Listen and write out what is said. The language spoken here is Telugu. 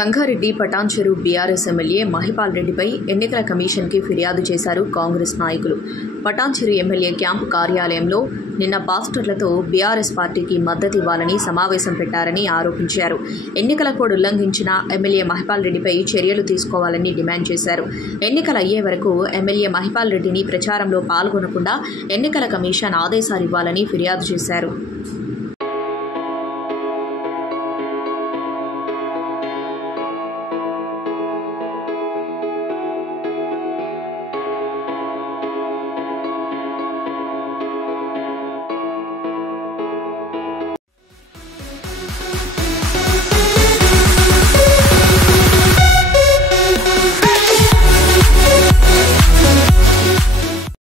సంగారెడ్డి పటాన్చెరు బీఆర్ఎస్ ఎమ్మెల్యే మహిపాల్ రెడ్డిపై ఎన్నికల కమిషన్కి ఫిర్యాదు చేశారు కాంగ్రెస్ నాయకులు. పటాన్చెరు ఎమ్మెల్యే క్యాంపు కార్యాలయంలో నిన్న పాస్టర్లతో బీఆర్ఎస్ పార్టీకి మద్దతు ఇవ్వాలని సమావేశం పెట్టారని ఆరోపించారు. ఎన్నికల కోడ్ ఉల్లంఘించిన ఎమ్మెల్యే మహిపాల్ రెడ్డిపై చర్యలు తీసుకోవాలని డిమాండ్ చేశారు. ఎన్నికలు అయ్యే వరకు ఎమ్మెల్యే మహిపాల్ రెడ్డిని ప్రచారంలో పాల్గొనకుండా ఎన్నికల కమిషన్ ఆదేశాలు ఇవ్వాలని ఫిర్యాదు చేశారు.